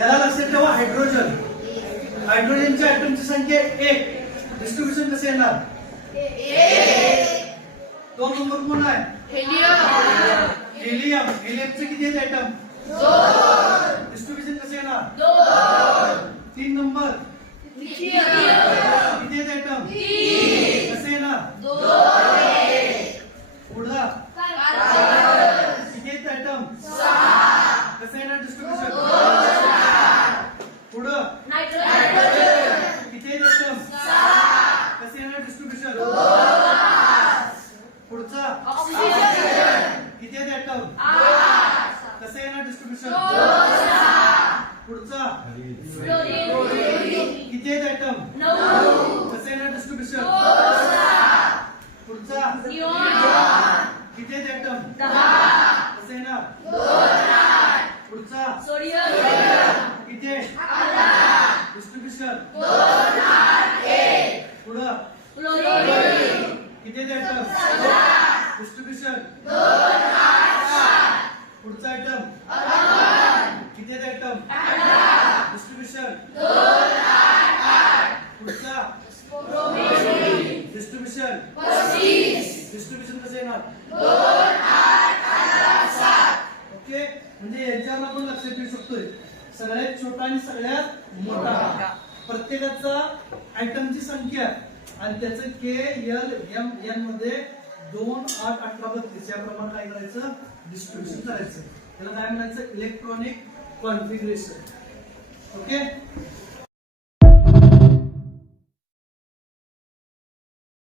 याला लक्षात ठेवा हायड्रोजन. हायड्रोजनच्या ऍटमची संख्या 1. डिस्ट्रीब्युशन कसे येणार? 2 नंबर कोण आहे? हेलियम. हेलियमचे किती आहेत ऍटम? 2. डिस्ट्रीब्युशन कसे येणार? 3 नंबर किती आहेत ऍटम? कसे येणार? 2. पुढला किती आहेत ऍटम? 6. कसे येणार डिस्ट्रीब्युशन? पुढं किती आहेत ऍटम? 6. कसे येणार डिस्ट्रीब्युशन? पुढचा किती आहेत ऍटम? 8. कसे येणार डिस्ट्रीब्युशन? पुढचा किती आहेत ऍटम? 9. कसे येणार डिस्ट्रीब्युशन? पुढचा किती आहेत ऍटम? 10. कसे येणार? पुढचा किती आहे डिस्ट्रीब्युशन? पुढं किती आहेत ऍटम? डिस्ट्रीब्युशन? पुढचा आयटम किती आहेत ऍटम? डिस्ट्रीब्युशन? पुढचा डिस्ट्रीब्युशन? डिस्ट्रीब्युशन कसं येणार? ओके, म्हणजे याच्यावर आपण लक्षात ठेवू शकतोय सगळ्यात छोटा आणि सगळ्यात मोठा. प्रत्येकाचा आयटमची संख्या आणि त्याचं के एल एम एन मध्ये 2, 8, 18, 32 याप्रमाणे काय करायचं? डिस्ट्रीब्युशन करायचं. त्याला काय म्हणायचं? Electronic configuration. ओके.